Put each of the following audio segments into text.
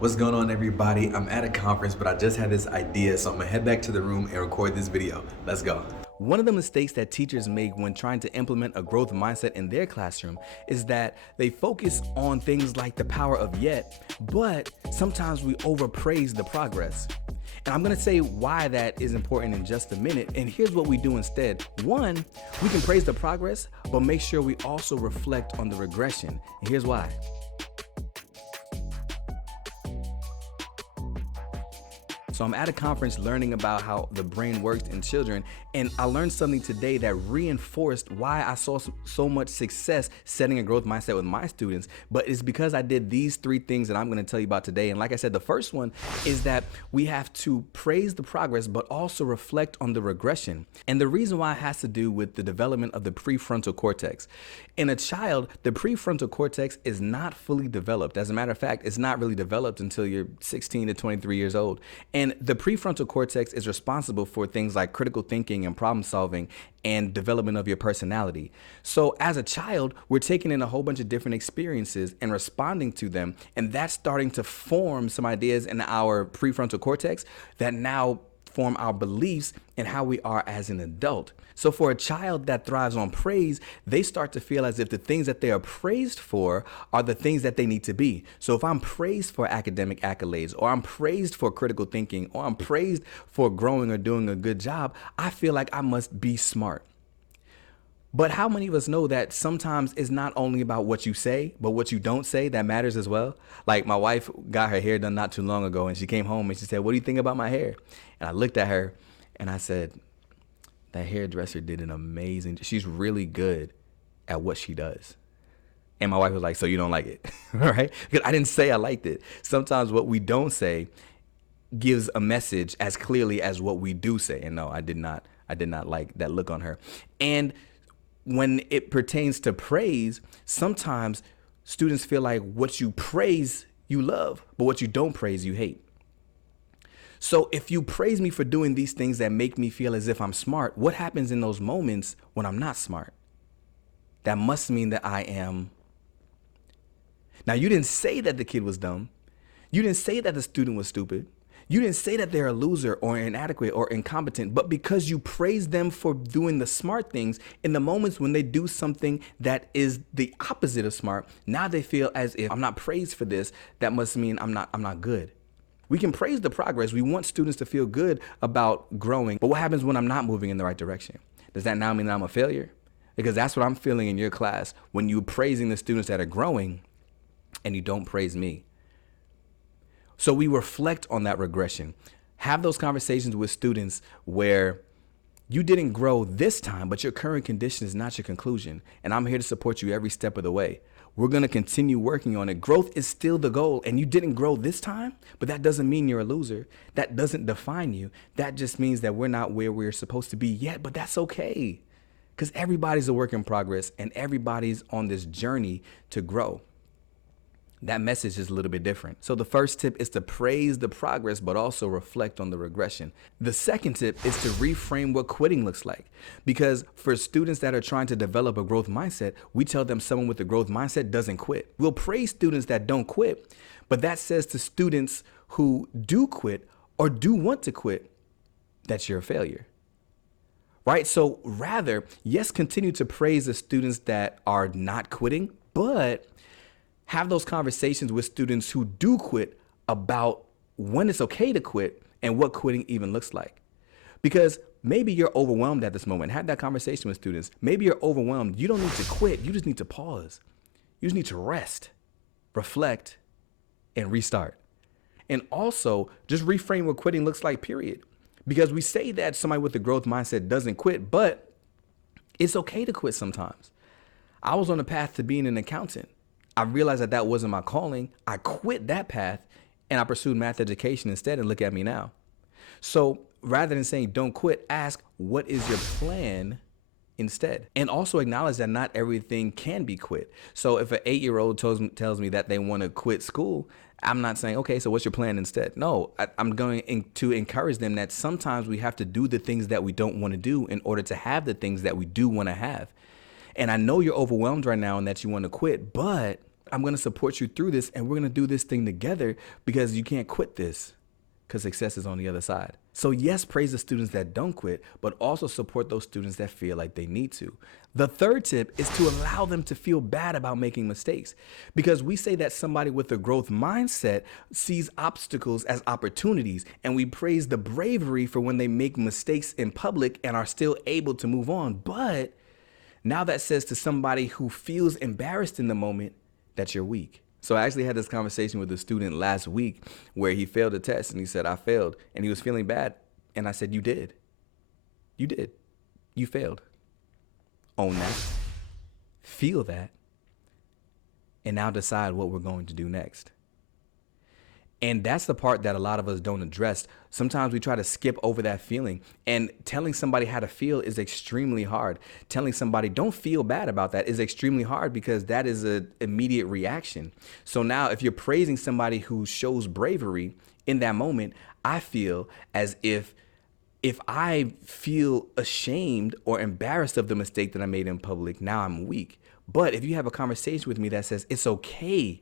What's going on, everybody? I'm at a conference, but I just had this idea, so I'm gonna head back to the room and record this video. Let's go. One of the mistakes that teachers make when trying to implement a growth mindset in their classroom is that they focus on things like the power of yet, but sometimes we overpraise the progress. And I'm gonna say why that is important in just a minute. And here's what we do instead. One, we can praise the progress, but make sure we also reflect on the regression. And here's why. So I'm at a conference learning about how the brain works in children, and I learned something today that reinforced why I saw so much success setting a growth mindset with my students. But it's because I did these three things that I'm going to tell you about today. And like I said, the first one is that we have to praise the progress, but also reflect on the regression. And the reason why it has to do with the development of the prefrontal cortex. In a child, the prefrontal cortex is not fully developed. As a matter of fact, it's not really developed until you're 16 to 23 years old. And the prefrontal cortex is responsible for things like critical thinking and problem solving and development of your personality. So as a child, we're taking in a whole bunch of different experiences and responding to them. And that's starting to form some ideas in our prefrontal cortex that now form our beliefs and how we are as an adult. So for a child that thrives on praise, they start to feel as if the things that they are praised for are the things that they need to be. So if I'm praised for academic accolades, or I'm praised for critical thinking, or I'm praised for growing or doing a good job, I feel like I must be smart. But how many of us know that sometimes it's not only about what you say, but what you don't say that matters as well? Like my wife got her hair done not too long ago, and she came home and she said, "What do you think about my hair?" And I looked at her and I said, "That hairdresser did an amazing, she's really good at what she does." And my wife was like, "So you don't like it?" Right? Because I didn't say I liked it. Sometimes what we don't say gives a message as clearly as what we do say. And no, I did not like that look on her. And when it pertains to praise, sometimes students feel like what you praise, you love, but what you don't praise, you hate. So if you praise me for doing these things that make me feel as if I'm smart, what happens in those moments when I'm not smart? That must mean that I am. Now, you didn't say that the kid was dumb. You didn't say that the student was stupid. You didn't say that they're a loser or inadequate or incompetent, but because you praise them for doing the smart things, in the moments when they do something that is the opposite of smart, now they feel as if I'm not praised for this, that must mean I'm not good. We can praise the progress. We want students to feel good about growing, but what happens when I'm not moving in the right direction? Does that now mean that I'm a failure? Because that's what I'm feeling in your class when you're praising the students that are growing and you don't praise me. So we reflect on that regression. Have those conversations with students where you didn't grow this time, but your current condition is not your conclusion. And I'm here to support you every step of the way. We're going to continue working on it. Growth is still the goal. And you didn't grow this time, but that doesn't mean you're a loser. That doesn't define you. That just means that we're not where we're supposed to be yet, but that's okay. Because everybody's a work in progress and everybody's on this journey to grow. That message is a little bit different. So the first tip is to praise the progress, but also reflect on the regression. The second tip is to reframe what quitting looks like. Because for students that are trying to develop a growth mindset, we tell them someone with a growth mindset doesn't quit. We'll praise students that don't quit, but that says to students who do quit or do want to quit, that you're a failure. Right? So rather, yes, continue to praise the students that are not quitting, but have those conversations with students who do quit about when it's okay to quit and what quitting even looks like. Because maybe you're overwhelmed at this moment. Have that conversation with students. Maybe you're overwhelmed. You don't need to quit. You just need to pause. You just need to rest, reflect, and restart. And also just reframe what quitting looks like, period. Because we say that somebody with a growth mindset doesn't quit, but it's okay to quit sometimes. I was on a path to being an accountant. I realized that that wasn't my calling. I quit that path and I pursued math education instead, and look at me now. So rather than saying don't quit, ask what is your plan instead. And also acknowledge that not everything can be quit. So if an 8-year-old tells me that they want to quit school, I'm not saying, okay, so what's your plan instead? No, I'm going to encourage them that sometimes we have to do the things that we don't want to do in order to have the things that we do want to have. And I know you're overwhelmed right now and that you want to quit, but I'm going to support you through this, and we're going to do this thing together because you can't quit this, because success is on the other side. So yes, praise the students that don't quit, but also support those students that feel like they need to. The third tip is to allow them to feel bad about making mistakes, because we say that somebody with a growth mindset sees obstacles as opportunities, and we praise the bravery for when they make mistakes in public and are still able to move on. But now that says to somebody who feels embarrassed in the moment that you're weak. So I actually had this conversation with a student last week where he failed a test and he said, I failed. And he was feeling bad. And I said, you did. You did. You failed. Own that. Feel that. And now decide what we're going to do next. And that's the part that a lot of us don't address. Sometimes we try to skip over that feeling, and telling somebody how to feel is extremely hard. Telling somebody don't feel bad about that is extremely hard, because that is an immediate reaction. So now if you're praising somebody who shows bravery in that moment, I feel as if I feel ashamed or embarrassed of the mistake that I made in public, now I'm weak. But if you have a conversation with me that says it's okay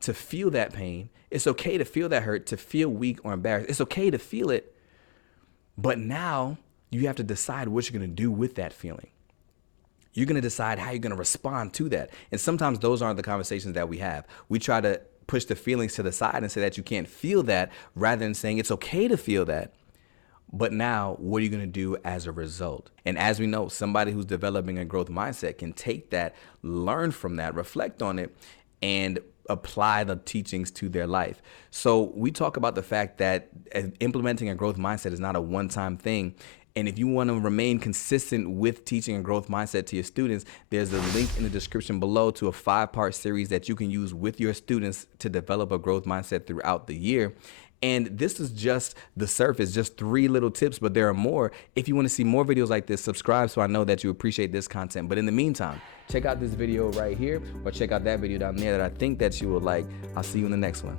to feel that pain, it's okay to feel that hurt, to feel weak or embarrassed. It's okay to feel it. But now you have to decide what you're going to do with that feeling. You're going to decide how you're going to respond to that. And sometimes those aren't the conversations that we have. We try to push the feelings to the side and say that you can't feel that, rather than saying it's okay to feel that. But now, what are you going to do as a result? And as we know, somebody who's developing a growth mindset can take that, learn from that, reflect on it, and apply the teachings to their life. So we talk about the fact that implementing a growth mindset is not a one-time thing. And if you want to remain consistent with teaching a growth mindset to your students, there's a link in the description below to a 5-part series that you can use with your students to develop a growth mindset throughout the year. And this is just the surface, just 3 little tips, but there are more. If you want to see more videos like this, subscribe so I know that you appreciate this content. But in the meantime, check out this video right here, or check out that video down there that I think that you will like. I'll see you in the next one.